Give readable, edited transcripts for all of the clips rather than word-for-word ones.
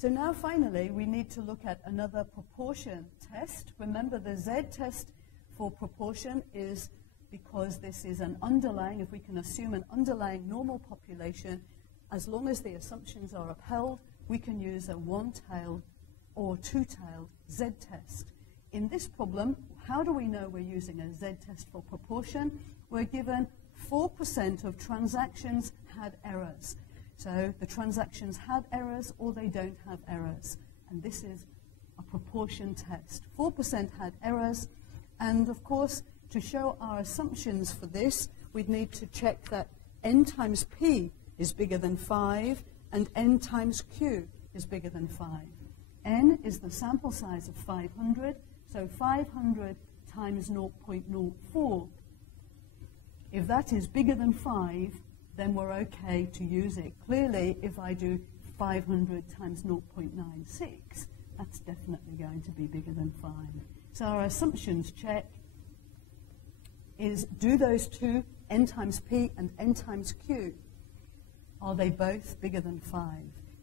So now finally we need to look at another proportion test. Remember, the Z test for proportion is because this is an underlying, if we can assume an underlying normal population, as long as the assumptions are upheld, we can use a one-tailed or two-tailed Z test. In this problem, how do we know we're using a Z test for proportion? We're given 4% of transactions had errors. So the transactions had errors or they don't have errors. And this is a proportion test. 4% had errors. And of course, to show our assumptions for this, we'd need to check that n times p is bigger than 5 and n times q is bigger than 5. N is the sample size of 500, so 500 times 0.04. If that is bigger than 5, then we're okay to use it. Clearly, if I do 500 times 0.96, that's definitely going to be bigger than 5. So our assumptions check is, do those two, n times p and n times q, are they both bigger than 5?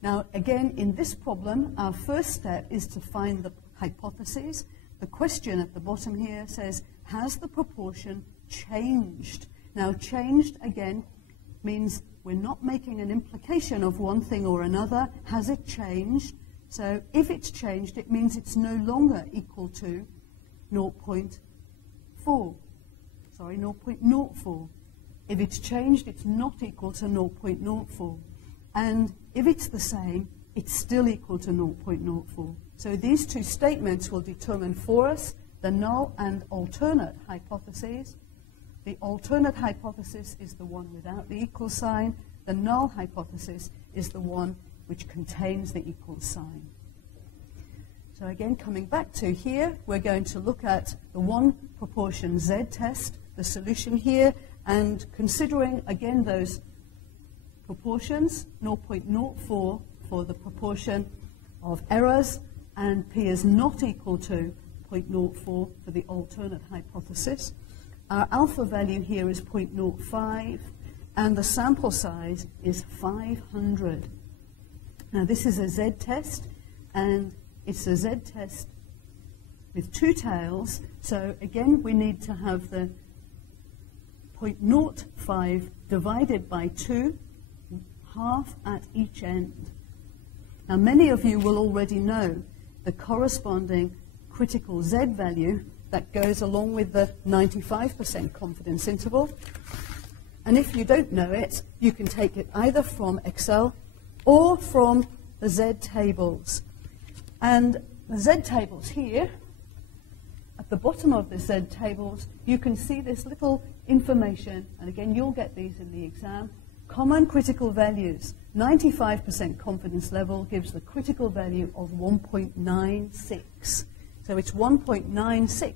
Now, again, in this problem, our first step is to find the hypotheses. The question at the bottom here says, has the proportion changed? Now, changed, again, means we're not making an implication of one thing or another. Has it changed? So if it's changed, it means it's no longer equal to 0.4. Sorry, 0.04. If it's changed, it's not equal to 0.04. And if it's the same, it's still equal to 0.04. So these two statements will determine for us the null and alternate hypotheses. The alternate hypothesis is the one without the equal sign. The null hypothesis is the one which contains the equal sign. So again, coming back to here, we're going to look at the one proportion Z test, the solution here, and considering again those proportions, 0.04 for the proportion of errors, and p is not equal to 0.04 for the alternate hypothesis. Our alpha value here is 0.05, and the sample size is 500. Now this is a Z test, and it's a Z test with two tails, so again we need to have the 0.05 divided by 2, half at each end. Now many of you will already know the corresponding critical Z value that goes along with the 95% confidence interval. And if you don't know it, you can take it either from Excel or from the Z tables. And the Z tables here, at the bottom of the Z tables, you can see this little information, and again, you'll get these in the exam. Common critical values. 95% confidence level gives the critical value of 1.96. So it's 1.96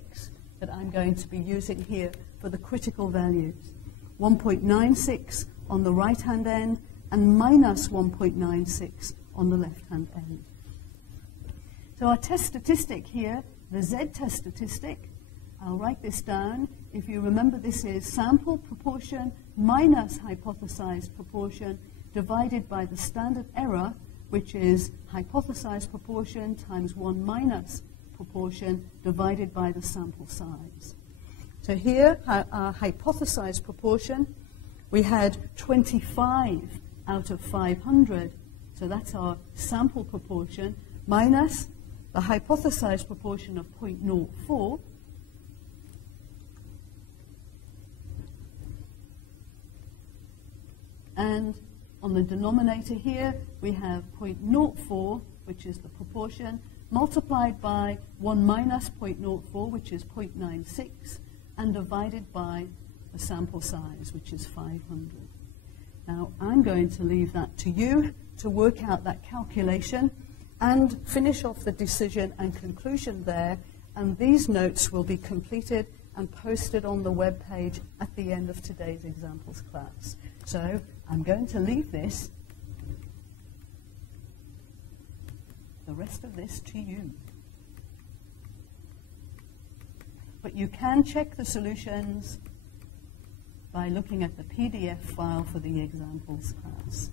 that I'm going to be using here for the critical values. 1.96 on the right-hand end and minus 1.96 on the left-hand end. So our test statistic here, the Z test statistic, I'll write this down. If you remember, this is sample proportion minus hypothesized proportion divided by the standard error, which is hypothesized proportion times 1 minus proportion divided by the sample size. So here, our hypothesized proportion, we had 25 out of 500, so that's our sample proportion, minus the hypothesized proportion of 0.04, and on the denominator here, we have 0.04, which is the proportion, multiplied by 1 minus 0.04, which is 0.96, and divided by the sample size, which is 500. Now, I'm going to leave that to you to work out that calculation and finish off the decision and conclusion there, and these notes will be completed and posted on the web page at the end of today's examples class. So I'm going to leave this, the rest of this, to you. But you can check the solutions by looking at the PDF file for the examples class.